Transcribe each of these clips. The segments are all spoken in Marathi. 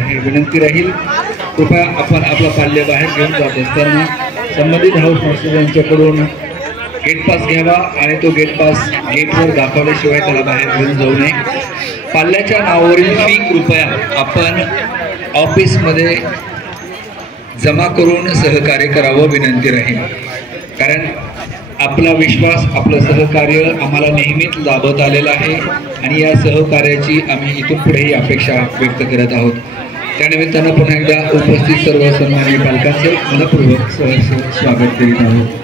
आहे. विनंती राहील कृपया आपण आपला पाल्य बाहेर घेऊन जात असताना संबंधित हाऊस मास्टर यांच्याकडून गेट पास घ्यावा आणि तो गेट पास गेटवर दाखवल्याशिवाय त्याला बाहेर घेऊन जाऊ नये. पाल्याच्या नावावरील फी कृपया आपण ऑफिसमध्ये जमा करून सहकार्य करावं विनंती राहील. कारण आपला विश्वास आपलं सहकार्य आम्हाला नेहमीच लाभत आलेलं आहे आणि या सहकार्याची आम्ही इथून पुढेही अपेक्षा व्यक्त करत आहोत. त्यानिमित्तानं पुन्हा एकदा उपस्थित सर्व सन्माननीय पालकांचे मनपूर्वक स्वागत करीत आहोत.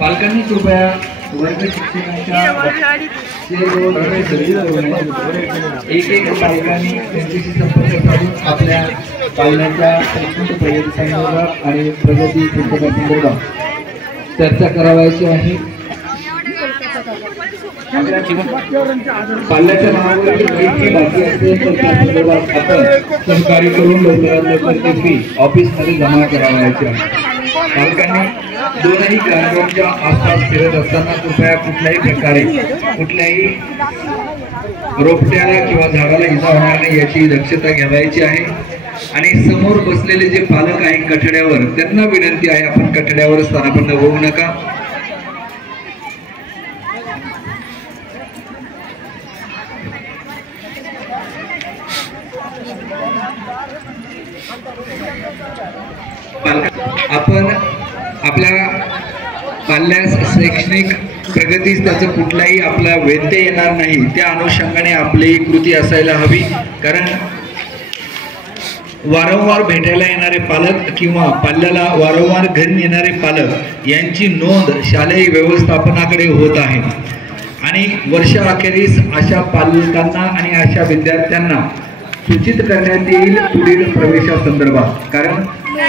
पालकांनी कृपया वर्ग शिक्षकांच्या एक पालकांनी त्यांच्याशी संपर्क साधून आपल्या पालनाच्या संदर्भात आणि प्रगती संदर्भात चर्चा करावायची आहे. पाल्याच्या नावावर बाकी असेल तर त्या संदर्भात आपण सहकार्य करून लवकरात लवकर ती फी ऑफिसमध्ये जमा करावायची आहे. पालकांनी दोनही कार्यक्रमाच्या आसपास फिरत असताना कृपया कुठल्याही प्रकारे कुठल्याही रोपट्याला किंवा झाडाला इजा होणार नाही याची दक्षता घ्यावायची आहे. आणि समोर बसलेले जे पालक आहेत कठड्यावर त्यांना विनंती आहे आपण कठड्यावर स्थानापन्न होऊ नका. आपण आपल्या पाल्यास शैक्षणिक प्रगतीस त्याचं कुठलाही आपला व्यत्यय येणार नाही त्या अनुषंगाने आपली कृती असायला हवी. कारण वारंवार भेटायला येणारे पालक किंवा पाल्याला वारंवार घरी येणारे पालक यांची नोंद शालेय व्यवस्थापनाकडे होत आहे आणि वर्षाअखेरीस अशा पालकांना आणि अशा विद्यार्थ्यांना सूचित करण्यात येईल पुढील प्रवेशासंदर्भात. कारण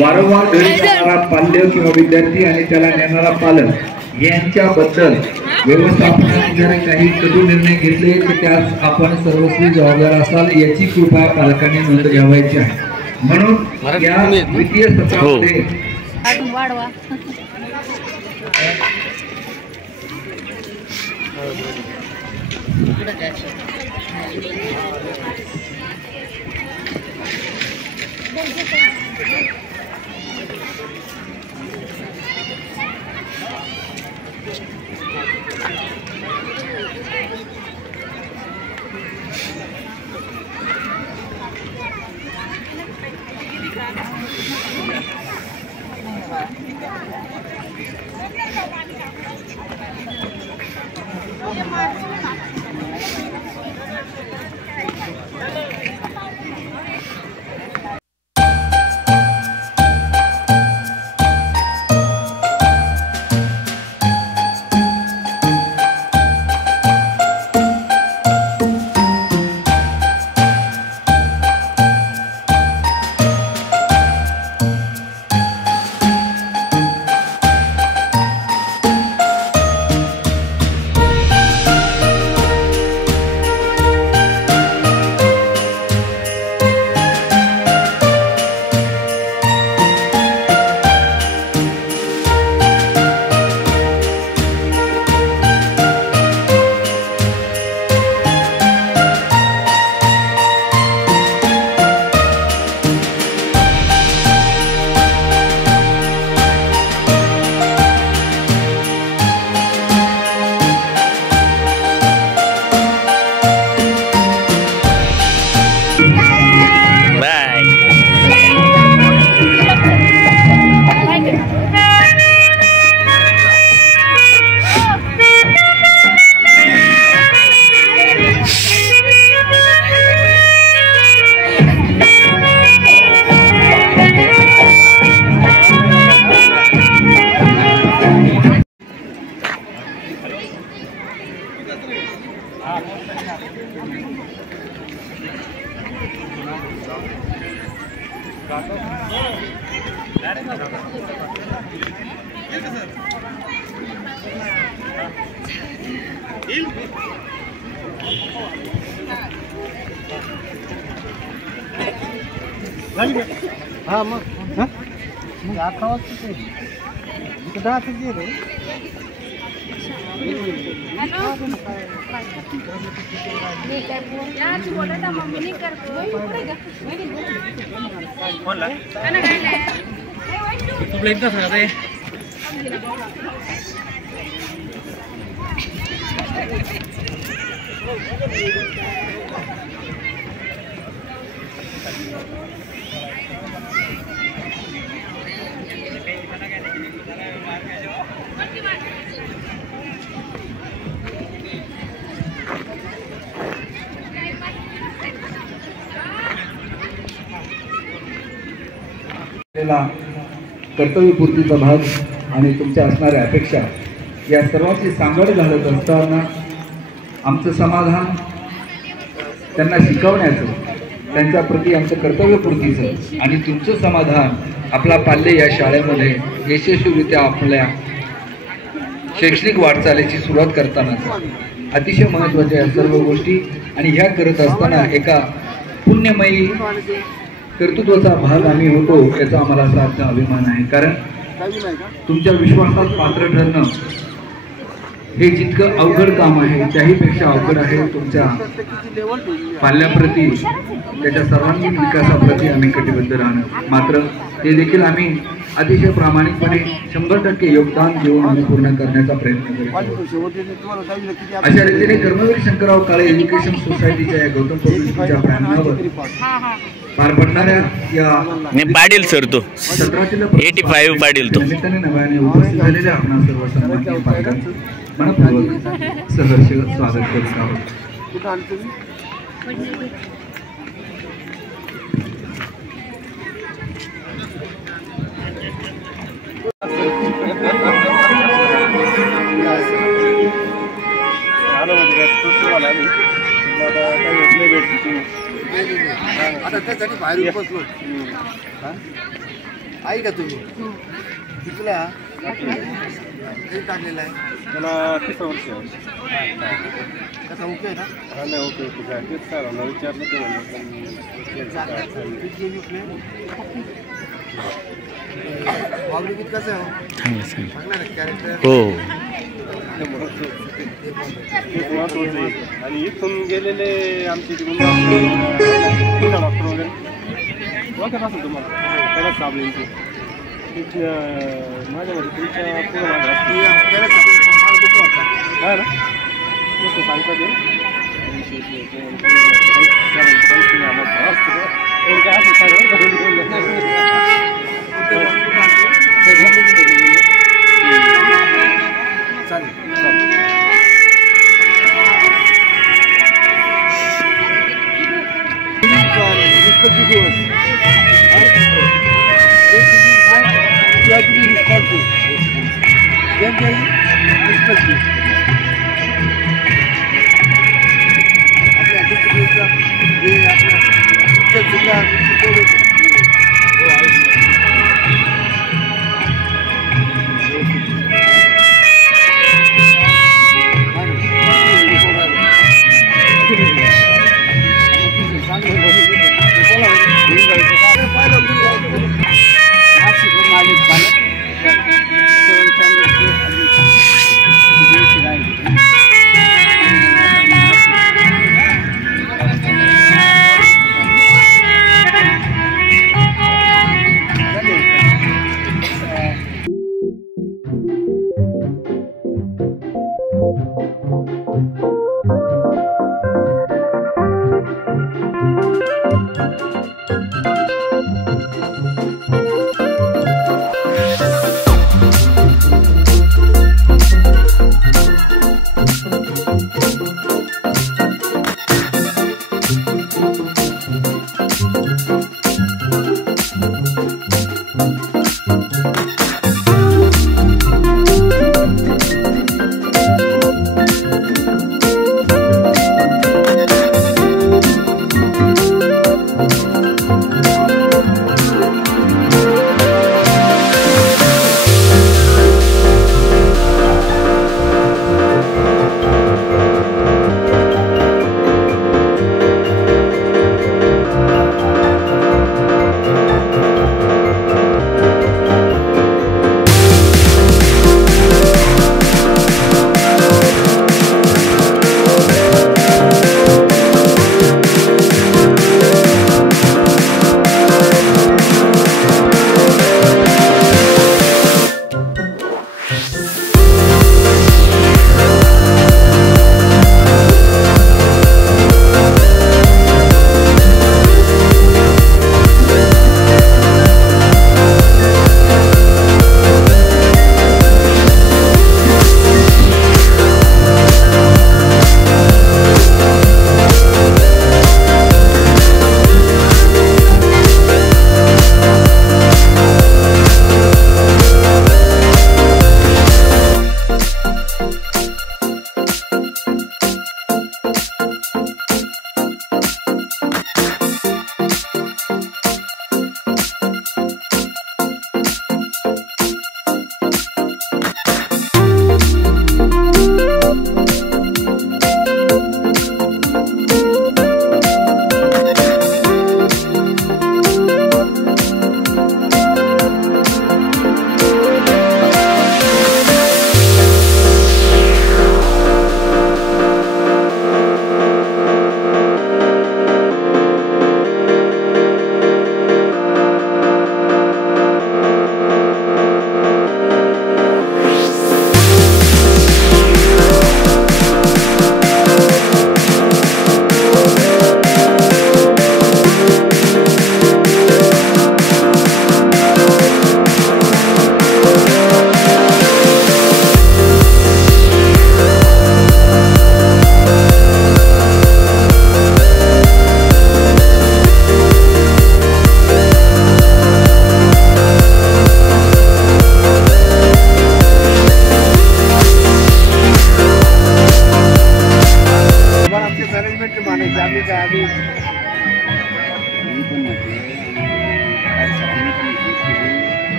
वारंवार घरी जाणारा पाल्य किंवा विद्यार्थी आणि त्याला नेणारा पालक यांच्याबद्दल व्यवस्थापनाने जर काही कटू निर्णय घेतले तर त्यास आपण सर्वस्वी जबाबदार असाल याची कृपया पालकांनी नोंद घ्यावायची आहे. म्हणून या वित्तीय सत्रामध्ये हा मग 11 वाजता ते 10 रे कर्तव्यपूर्तीचा भाग आणि तुमच्या असणाऱ्या अपेक्षा या सर्वांची सांगड घालत असताना आमचं समाधान त्यांना शिकवण्याचं, त्यांच्या प्रती आमचं कर्तव्यपूर्तीचं आणि तुमचं समाधान आपला पाल्य या शाळेमध्ये यशस्वीरित्या आपल्या शैक्षणिक वाटचालीची सुरुवात करतानाचा अतिशय महत्त्वाच्या या सर्व गोष्टी आणि ह्या करत असताना एका पुण्यमयी कर्तृत्वाचा भाग आम्ही होतो याचा आम्हाला सार्थ अभिमान आहे. कारण तुमच्या विश्वासात पात्र ठरणं हे जितकं अवघड काम आहे त्याहीपेक्षा अवघड आहे तुमच्या पाल्याप्रती, त्याच्या सर्वांगीण विकासाप्रती आम्ही कटिबद्ध राहणं. मात्र ते देखील आम्ही अतिशय प्रामाणिकपणे 100% योगदान देऊन आम्ही पूर्ण करण्याचा प्रयत्न करतो. अशा रीतीने कर्मवीर शंकरराव काळे एज्युकेशन सोसायटीच्या या गौतम पब्लिकच्या प्रांगणावर पार पडणाऱ्या या पाटील सर तो 85 पाटील तो निमित्ताने नव्याने उपस्थित झालेल्या आपणा सर्व सन्माननीय पालकांचं मनपूर्वक सहर्ष स्वागत करत आहोत. आता त्यासाठी बाहेर बसलो आहे का तुम्ही तिथला काही टाकलेला आहे त्याला 30 वर्ष कसा ओके आहे ना नाही ओके ओके तेच सर विचारलं ते वागणूक कसं आहे चांगला आहे कॅरेक्टर हो आणि इथून गेलेले आमचे डॉक्टर वगैरे ओळखत असेल तुम्हाला त्याला साबळे माझ्यामध्ये तुमच्या पुढं काय ना तसं सांगता ते काय असं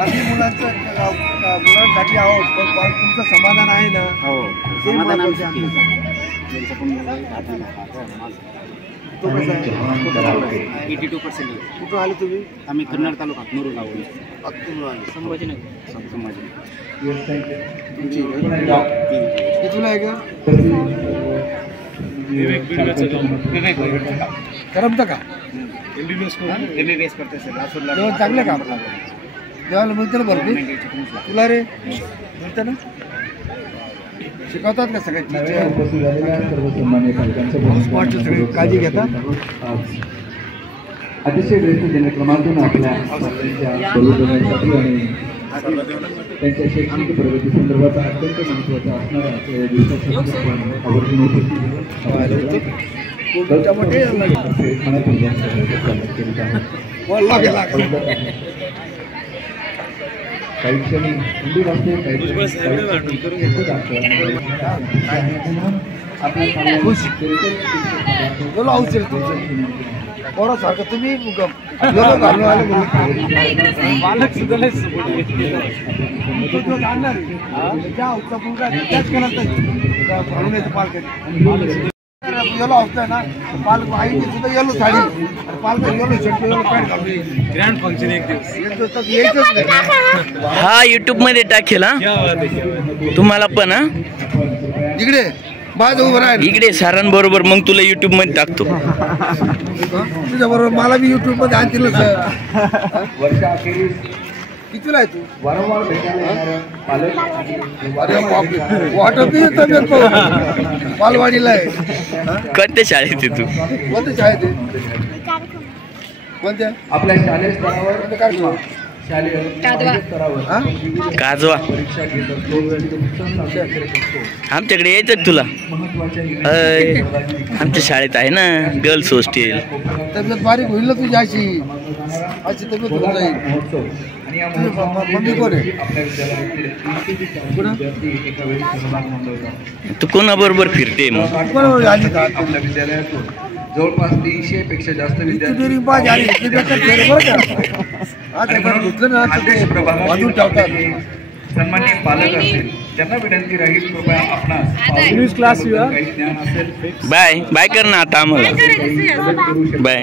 आधी मुलांसाठी आहोत पण तुमचं समाधान आहे ना? हो समाधान तो कसा आहे? 82% कुठून आले तुम्ही? आम्ही कन्नड तालुका नूर गाव संभाजीनगर. तुमची कितीला आहे का? करमतं का? MBBS करते सर. जेवण चांगलं का आपलं? जेवायला मिळतं ना भरपूर? तुला रे मिळतं ना? शिकवतात का सगळ्या सगळी काळजी घेतात? अतिशय श्रेष्ठ दिनक्रमातून आपल्या त्यांच्या शैक्षणिक प्रगती संदर्भात अत्यंत महत्त्वाचा असणारा दिवसाचा आवर्जून काही क्षणी हिंदी वाचते सारखं तुम्ही येलो असतंय ना पालक आईने सुद्धा येलो साडी पालक येलो शर्ट येलो पॅन्ट घालली. ग्रँड फंक्शन एक दिवस यायचंच नाही. हा YouTube मध्ये टाकेल. हा तुम्हाला पण. हा इकडे बाज उभं राहील इकडे सरांबरोबर मग तुला YouTube मध्ये टाकतो. तुझ्या बरोबर मला बी YouTube मध्ये आणतील सर. वर्षाखेरीस कितीला आहे तू? वारंवार भेटायला येणाऱ्या पालक बालवाडीला आहे. कोणत्या शाळेत आहे तू? कोणत्या शाळेत आहे? कोणत्या? आपल्या शालेय स्तरावर काय शालेय स्तरावर काजवा. परीक्षा घेत असतो. आमच्याकडे यायचं तुला? आमच्या शाळेत आहे ना गर्ल्स हॉस्टेल. तब्येत बारीक होईल ना तुझी अशी अशी तब्येत होऊन जाईल. मम्मी कोण आहे? तू कोणाबरोबर फिरते मग? आपल्या विद्यालयातून जवळपास 300 पेक्षा जास्त विद्यार्थी सन्माननीय पालक असतील त्यांना विनंती राहील कृपया आपणास क्लास काही ज्ञान असेल. बाय बाय कर ना आता आम्हाला. बाय.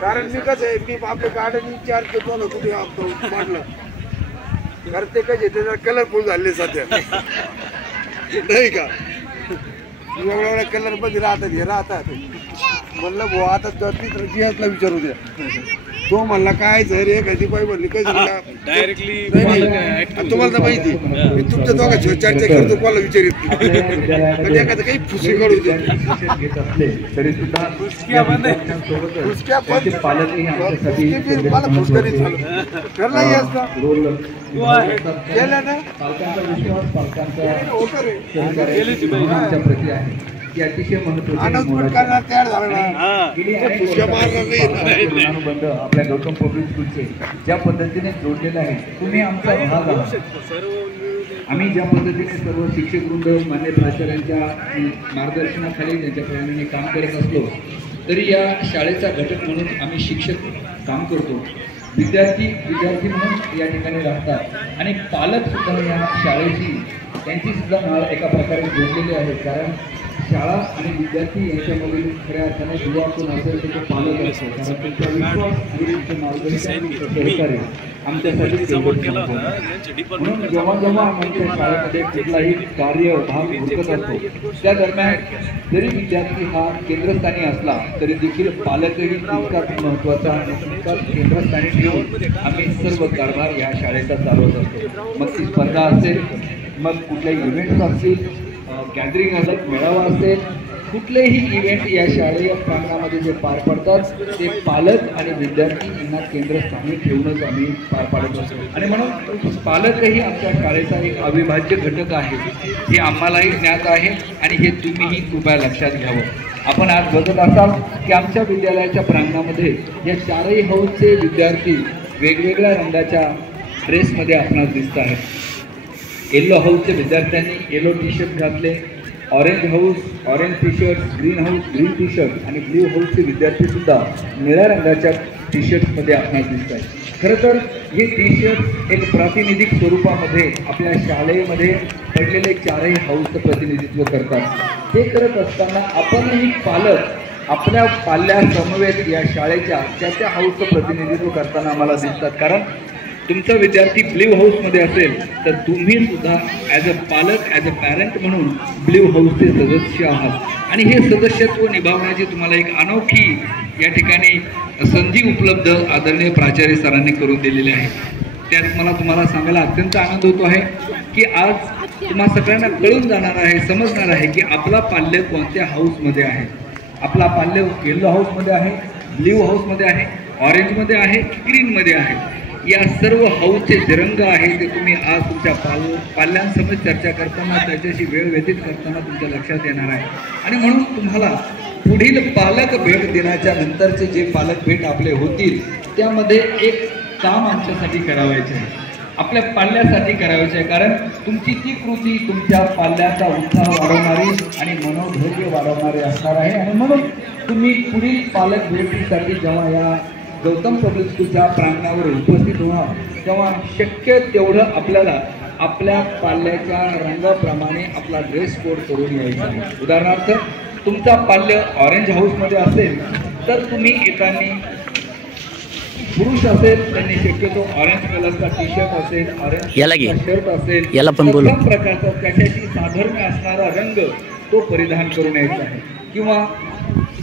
कारण मी कसं आहे मी आपल्या गार्डन चार्ज करतो ना कुठे म्हटलं कारण ते कसे त्याला कलरफुल झाले सध्या नाही का वेगवेगळ्या कलर मध्ये राहतात म्हणलं भाऊ आता जिहाजला विचारू द्या. तो म्हणला काय रे कधी पाय म्हणली कधी डायरेक्टली तुम्हाला तर माहिती मी तुमच्या दोघांची चर्चा करतो कोणाला विचारित म्हणजे एखादं काही फुसकी काढू दे तरी सुद्धा मला फुसकरीत झालं ठरलाही असता गेल्या ना प्रती आहे की अतिशय अनाउन्समेंट करणार तयार झालं आपल्या गौतम पब्लिक स्कूलचे ज्या पद्धतीने जोडलेलं आहे तुम्ही आमचा भाग आहात. आम्ही ज्या पद्धतीने सर्व शिक्षक वृंद मान्य प्राचार्यांच्या मार्गदर्शनाखाली त्यांच्या प्रेरणेने काम करत असलो तरी या शाळेचा घटक म्हणून आम्ही शिक्षक काम करतो. विद्यार्थी म्हणून या ठिकाणी राहतात आणि पालक सुद्धा या शाळेची त्यांची सुद्धा नाळ एका प्रकारे जोडलेली आहे. कारण शाळा आणि विद्यार्थी यांच्यामधील खऱ्या अर्थाने दुवा कोण असेल तर तो पालक असेल. कारण त्यांचा विश्वास आणि त्यांचे मार्गदर्शन सहकार्य आमच्यासाठी म्हणून जेव्हा जेव्हा आमच्या शाळेमध्ये कुठलाही कार्यभाग उरकत असतो त्या दरम्यान जरी विद्यार्थी हा केंद्रस्थानी असला तरी देखील पालकही तितकाच महत्त्वाचा आणि तितकाच केंद्रस्थानी ठेवून आम्ही सर्व कारभार या शाळेचा चालवत असतो. मग ती स्पर्धा असेल, मग कुठल्याही इव्हेंट्स असतील, गॅदरिंग असेल, मेळावा असेल, कुठलेही इव्हेंट या शाळेय प्रांगणामध्ये जे पार पडतात ते पालक आणि विद्यार्थी यांना केंद्रस्थानी ठेवूनच आम्ही पार पाडत असतो. आणि म्हणून पालकही आमच्या शाळेचा एक अविभाज्य घटक आहे हे आम्हालाही ज्ञात आहे आणि हे तुम्हीही कृपया लक्षात घ्यावं. आपण आज बघत असाल की आमच्या विद्यालयाच्या प्रांगणामध्ये या चारही हाऊसचे विद्यार्थी वेगवेगळ्या रंगाच्या ड्रेसमध्ये आपणास दिसत आहेत. येलो हाऊसच्या विद्यार्थ्यांनी येलो टी शर्ट घातले, orange house orange T shirt, green house green tea shirt आणि ब्ल्यू हाऊसचे विद्यार्थी सुद्धा निळ्या रंगाच्या टी शर्टमध्ये आपणास दिसत आहेत. खरं तर हे टी शर्ट एक प्रातिनिधिक स्वरूपामध्ये आपल्या शाळेमध्ये पडलेले चारही हाऊसचं प्रतिनिधित्व करतात. हे करत असताना आपणही पालक आपल्या पाल्यासमवेत या शाळेच्या त्या हाऊसचं प्रतिनिधित्व करताना आम्हाला दिसतात. कारण तुमचा विद्यार्थी ब्ल्यू हाऊसमध्ये असेल तर तुम्ही सुद्धा ॲज अ पालक ॲज अ पॅरेंट म्हणून ब्ल्यू हाऊसचे सदस्य आहात आणि हे सदस्यत्व निभावण्याची तुम्हाला एक अनोखी या ठिकाणी संधी उपलब्ध आदरणीय प्राचार्य सरांनी करून दिलेली आहे. त्यात मला तुम्हाला सांगायला अत्यंत आनंद होतो आहे की आज तुम्हा सगळ्यांना कळून जाणार आहे, समजणार आहे की आपला पाल्य कोणत्या हाऊसमध्ये आहे. आपला पाल्य येलो हाऊसमध्ये आहे, ब्ल्यू हाऊसमध्ये आहे, ऑरेंजमध्ये आहे, ग्रीनमध्ये आहे. या सर्व हाऊसचे जे रंग आहे ते तुम्ही आज तुमच्या पाल्यांसमोर चर्चा करताना त्याच्याशी वेळ व्यतीत करताना तुमच्या लक्षात येणार आहे. आणि म्हणून तुम्हाला पुढील पालक भेट दिनाच्या नंतरचे जे पालक भेट आपले होतील त्यामध्ये एक काम आमच्यासाठी करावायचे आहे, आपल्या पाल्यासाठी करावायचे आहे. कारण तुमची ती कृती तुमच्या पाल्याचा उत्साह वाढवणारी आणि मनोधैर्य वाढवणारी असणार आहे. आणि म्हणून तुम्ही पुढील पालक भेटीसाठी जेव्हा या गौतम पब्लिक स्कूलच्या प्रांगणावर उपस्थित व्हा तेव्हा शक्य तेवढं आपल्याला आपल्या पाल्याच्या रंगाप्रमाणे आपला ड्रेस कोड करून यायचा आहे. उदाहरणार्थ तुमचा पाल्य ऑरेंज हाऊसमध्ये असेल तर तुम्ही येताना पुरुष असेल त्यांनी शक्यतो ऑरेंज कलरचा टी शर्ट असेल, ऑरेंज शर्ट असेल, उत्तम प्रकारचा त्याच्याशी साधर्म्य असणारा रंग तो परिधान करून यायचा आहे. किंवा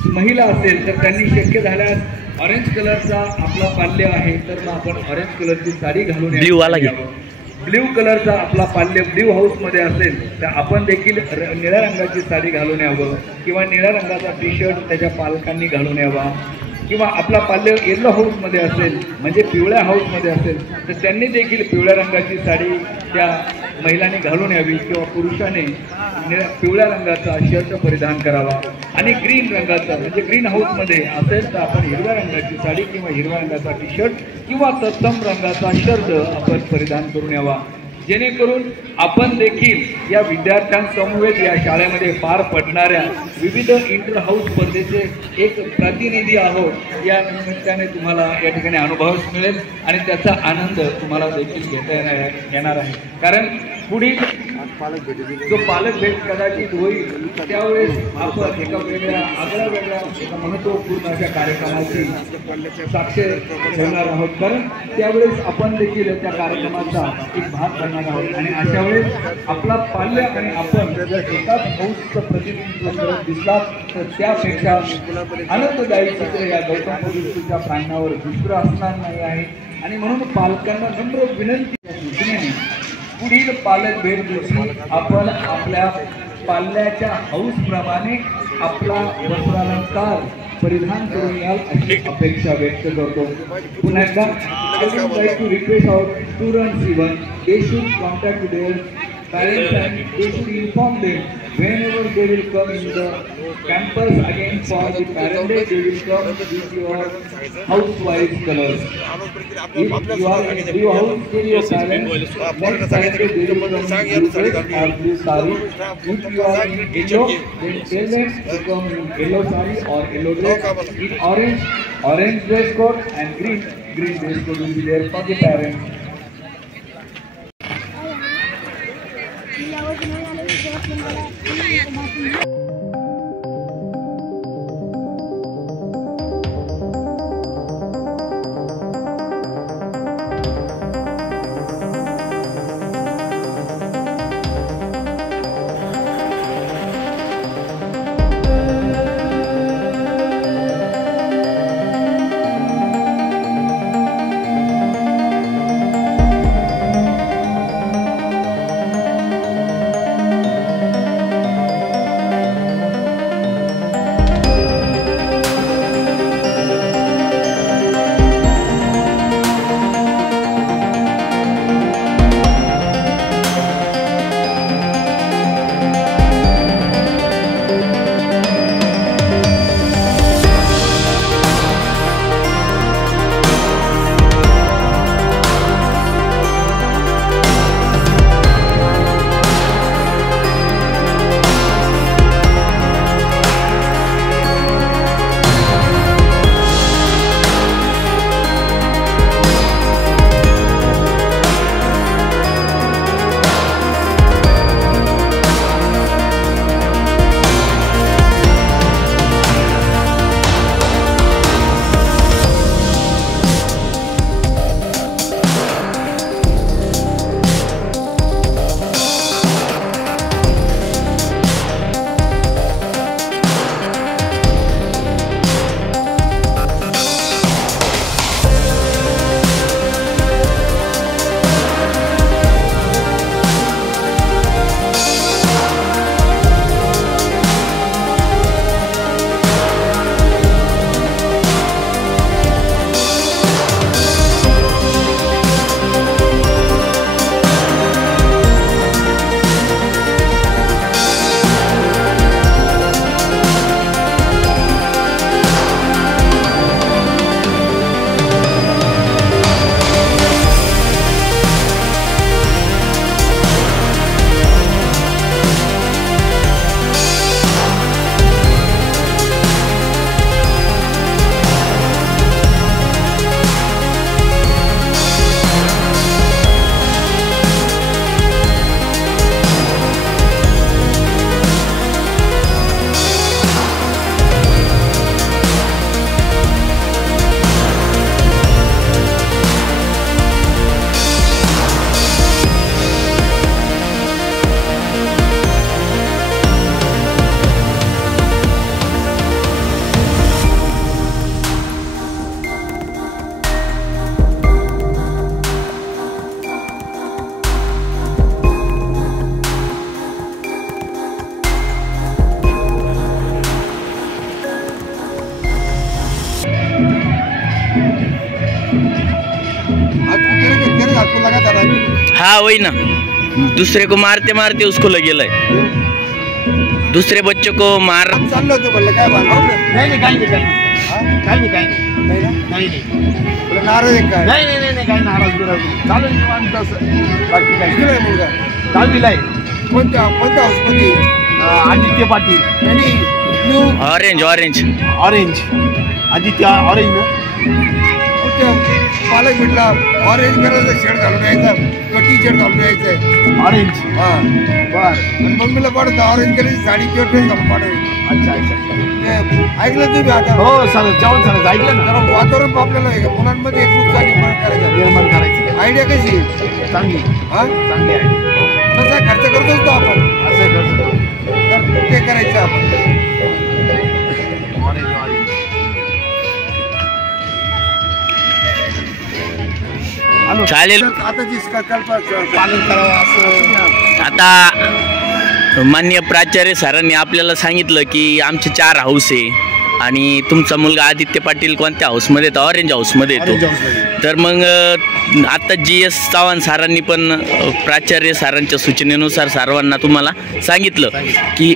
महिला असेल तर त्यांनी शक्य झाल्यास ऑरेंज कलरचा आपला पाल्य आहे तर मग आपण ऑरेंज कलरची साडी घालून यावं. ब्ल्यू कलरचा आपला पाल्य ब्ल्यू हाऊसमध्ये असेल तर आपण देखील निळ्या रंगाची साडी घालून यावं किंवा निळ्या रंगाचा टी शर्ट त्याच्या पालकांनी घालून यावा. किंवा आपला पाल्य येलो हाऊसमध्ये असेल म्हणजे पिवळ्या हाऊसमध्ये असेल तर त्यांनी देखील पिवळ्या रंगाची साडी त्या महिलांनी घालून यावी किंवा पुरुषाने पिवळ्या रंगाचा शर्ट परिधान करावा. आणि ग्रीन रंगाचा म्हणजे ग्रीन हाऊसमध्ये असेल तर आपण हिरव्या रंगाची साडी किंवा हिरव्या रंगाचा टी शर्ट किंवा तत्सम रंगाचा शर्ट आपण परिधान करून यावा. जेणेकरून आपण देखील या विद्यार्थ्यांसमवेत या शाळेमध्ये पार पडणाऱ्या विविध इंटर हाऊस स्पर्धेचे एक प्रतिनिधी आहोत या निमित्ताने तुम्हाला या ठिकाणी अनुभवास मिळेल आणि त्याचा आनंद तुम्हाला देखील घेता येणार आहे. कारण पुढील जो पालक भेट कदाचित होईल त्यावेळेस आपण एका वेगळ्या एका महत्त्वपूर्ण अशा कार्यक्रमाची साक्ष ठेवणार आहोत. कारण त्यावेळेस आपण देखील त्या कार्यक्रमाचा एक भाग करणार आहोत आणि अशा वेळेस आपला पाल्य आणि आपण जर एकाच हाऊसचं प्रतिनिधित्व करत दिसलात तर त्यापेक्षा आनंददायी चित्र या गौतम पब्लिक स्कूलच्या प्रांगणावर दुसरं असणार नाही आहे. आणि म्हणून पालकांना नम्र विनंती पुढील पालक भेट दिवशी आपण आपल्या पाल्याच्या हाऊसप्रमाणे आपला वस्त्रालंकार परिधान करून याल अशी अपेक्षा व्यक्त करतो. पुन्हा एकदा I would like to request our students even they should contact their parents and they should inform them whenever they will come in the campus again for the parent day they will come with your house-wise colors. If you are in your house with your parents, next parent day they will come in blue dress or blue sari. If you are in yellow, then tell them to come in yellow sari or yellow dress. In orange dress code and green dress code will be there for the parents. आपको लगा था हाँ वही ना, दूसरे को मारते मारते उसको लगेला है, दूसरे बच्चों को मार चाललो होतो म्हणलं काय बांधव नाही काही नाही तुला नाराज आहे काय नाही काही नाराज बिराज चालू निवांत असं बाकी काही किती आहे मुलगा 10वीला आहे कोणत्या हाऊसमध्ये आदित्य पाटील आणि blue orange orange orange Aditya orange ना कोणत्या पालक भेटला ऑरेंज कलरचा शर्ट घालून यायचा किंवा टी शर्ट घालून यायचा ऑरेंज हा बर आणि मम्मीला पाठवतो ऑरेंज कलरची साडी किंवा ड्रेस घालून पाठवायची अच्छा ते ऐकलं तुम्ही आता हो चालेल चव्हाण सर ऐकलं ना कारण वातावरण आपल्याला आहे का मुलांमध्ये एकूण निर्माण करायचं निर्माण करायची आयडिया कशी आहे? चांगली हा चांगली आहे तसा खर्च करतोच तो आपण असं करतो तर ते करायचं आपण ऑरेंज ऑरेंज चालेल. आता जी पालन करावं असं आता माननीय प्राचार्य सरांनी आपल्याला सांगितलं की आमचे 4 हाऊस आहे आणि तुमचा मुलगा आदित्य पाटील कोणत्या हाऊसमध्ये येतो? ऑरेंज हाऊसमध्ये येतो. तर मग आता GS चव्हाण सरांनी पण प्राचार्य सरांच्या सूचनेनुसार सर्वांना तुम्हाला सांगितलं की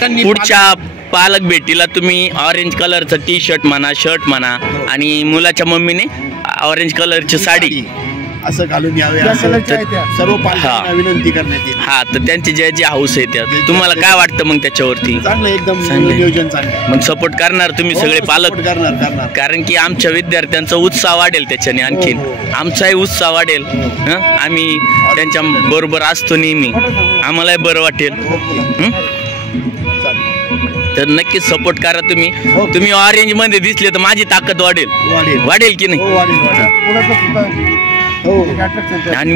पुढच्या पालक भेटीला तुम्ही ऑरेंज कलरचं टी शर्ट म्हणा, शर्ट म्हणा आणि मुलाच्या मम्मीने ऑरेंज कलरची साडी असं घालून यावे त्या असं कलरच्या आहेत त्या. सर्व पालकांना विनंती करण्यात येईल. हा, तर त्यांचे जे हाऊस आहे त्या तुम्हाला काय वाटतं मग त्याच्यावरती? चांगलं एकदम चांगलं. नियोजन चांगलं मग सपोर्ट करणार तुम्ही सगळे पालक? करणार कारण की आमच्या विद्यार्थ्यांचा उत्साह वाढेल त्याच्याने, आणखीन आमचाही उत्साह वाढेल. हं? आम्ही त्यांच्या बरोबर असतो नेहमी, आम्हालाही बरं वाटेल. हं? तर नक्कीच सपोर्ट करा तुम्ही. तुम्ही ऑरेंज मध्ये दिसले तर माझी ताकद वाढेल. वाढेल की नाही? मुलाचं सुद्धा एक attraction आहे. आणि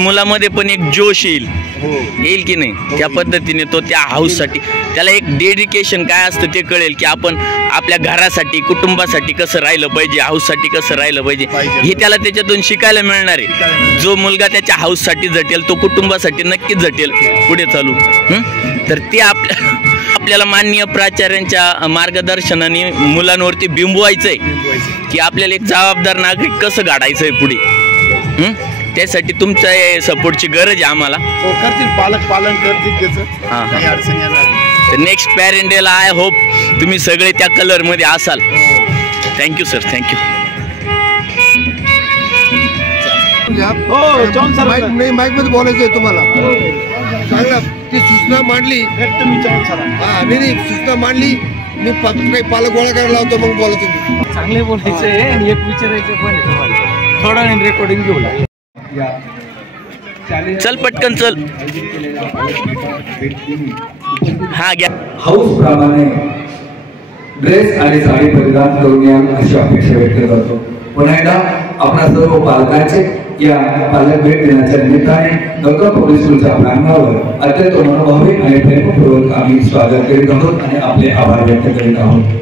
मुलामध्ये पण एक जोश येईल की नाही? त्या पद्धतीने तो त्या हाऊससाठी त्याला एक डेडिकेशन काय असतं ते कळेल की आपण आपल्या घरासाठी, कुटुंबासाठी कसं राहिलं पाहिजे, हाऊससाठी कसं राहिलं पाहिजे हे त्याला त्याच्यातून शिकायला मिळणार आहे. जो मुलगा त्याच्या हाऊससाठी झटेल तो कुटुंबासाठी नक्कीच झटेल पुढे चालू. तर ते आपल्याला माननीय प्राचार्यांच्या मार्गदर्शनाने मुलांवरती बिंबवायचंय की आपल्याला एक जबाबदार नागरिक कसं घडायचंय पुढे. त्यासाठी तुमच्या सपोर्टची गरज आहे आम्हाला. करतील पालन करतील त्याचं हां. काही अडचण येणार नाही. तर नेक्स्ट पॅरेंट डेला आय होप तुम्ही सगळे त्या कलरमध्ये असाल. Thank you sir, thank you. Chavan sir. Mike नाही, माईक मध्ये बोलायचं आहे तुम्हाला. चांगला ती सूचना मांडली. तुम्ही चव्हाण सर. हा नाही सूचना मांडली. मी काही पालक गोळा करायला लावतो मग बोला तुम्ही. चांगले बोलायचं आहे आणि एक विचारायचं पण आहे तुम्हाला. थोडा वेळ रेकॉर्डिंग घेऊ लागेल. चल पटकन चल. हा घ्या. हाऊस प्रमाणे ड्रेस आणि साडी परिधान करून या अशी अपेक्षा व्यक्त करतो. पुन्हा एकदा आपल्या सर्व पालकांचे या पालक भेट दिनाच्या निमित्ताने गंगा पब्लिक स्कूलच्या प्रांगणावर अत्यंत मनोभावी आणि प्रेमपूर्वक आम्ही स्वागत करीत आहोत आणि आपले आभार व्यक्त करीत आहोत.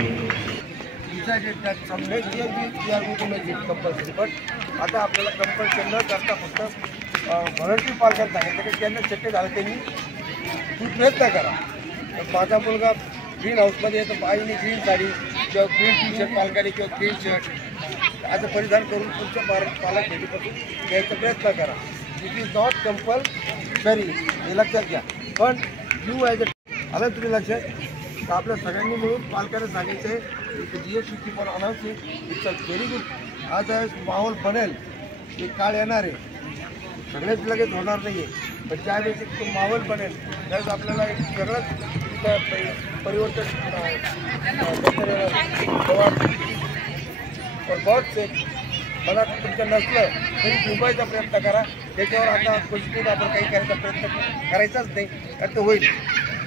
आता आपल्याला कंपल्शन न करता फक्त व्हॉलंटियर पालकांना सांगितलं की त्यांना शक्य झालं त्यांनी तुम्ही प्रयत्न करा. माझा मुलगा ग्रीन हाऊसमध्ये येतो, आईने ग्रीन साडी किंवा ग्रीन टी शर्ट पालकाने किंवा ग्रीन शर्ट असं परिधान करून पुढच्या पालक भेटीपासून घ्यायचा प्रयत्न करा. इट इज नॉट कंपल्सरी, हे लक्षात घ्या. पण यू ॲज आलं तुम्ही लक्षात तर आपल्या सगळ्यांनी मिळून पालकांना सांगायचं आहे GS पण announce it's a very good. हा ज्यावेळेस माहोल बनेल एक काळ येणार आहे, सगळेच लगेच होणार नाही आहे, पण ज्यावेळेस एक तो माहोल बनेल त्यावेळेस आपल्याला एक सगळंच परिवर्तन बहुत मला तुमचं नसलं तरी झुंबायचा प्रयत्न करा. त्याच्यावर आता पॉझिटिव्ह आपण काही करायचा प्रयत्न करायचाच नाही, कारण ते होईल.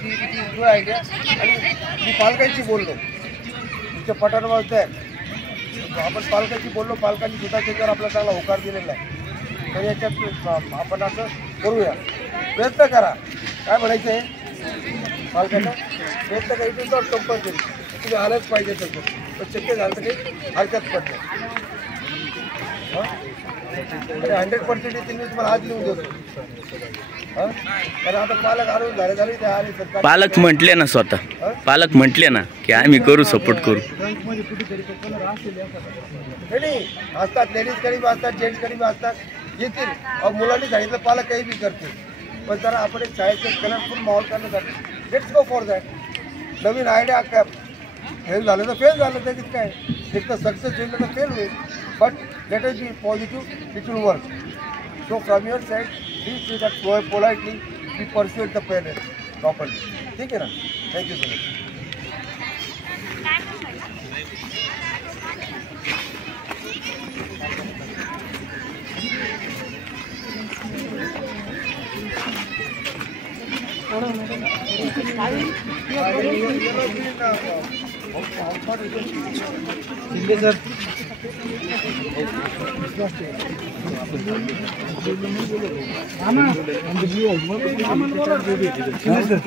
ती गुड आयडिया. आणि मी पालकांशी बोललो, तुमच्या पठाण आहे आपण पालकांशी बोललो, पालकांनी सुद्धा त्याच्यावर आपला चांगला होकार दिलेला आहे. तर याच्यात आपण असं करूया, प्रयत्न करा. काय म्हणायचं आहे पालकांना? प्रयत्न करा. इथे तर कंपल्सरी तुम्ही आलंच पाहिजे तसं, पण शक्य झालं तर काही हरकत पडतं. 100% येतील मी तुम्हाला आज लिहून देतो. कारण आता पालक आणून झाले ते आले सर. पालक म्हटले ना स्वतः, पालक म्हटले ना की आम्ही करू, सपोर्ट करू. नाही असतात, लेडीज कडे बी असतात, जेंट्स कडे बी असतात, येतील. मुलांनी सांगितलं पालक काही बी करतील, पण जरा आपण एक शाळेचं कलरफुल माहोल करण्यासाठी let's go for that. Naveen idea fail झालं तर फेल झालं, त्याच्यात काय. एक तर सक्सेस होईल तर फेल होईल, but let us be positive, it will work. So from your side please see that politely we persuade the parents properly. ठीक आहे ना. Thank you so much. Shinde sir Shinde sir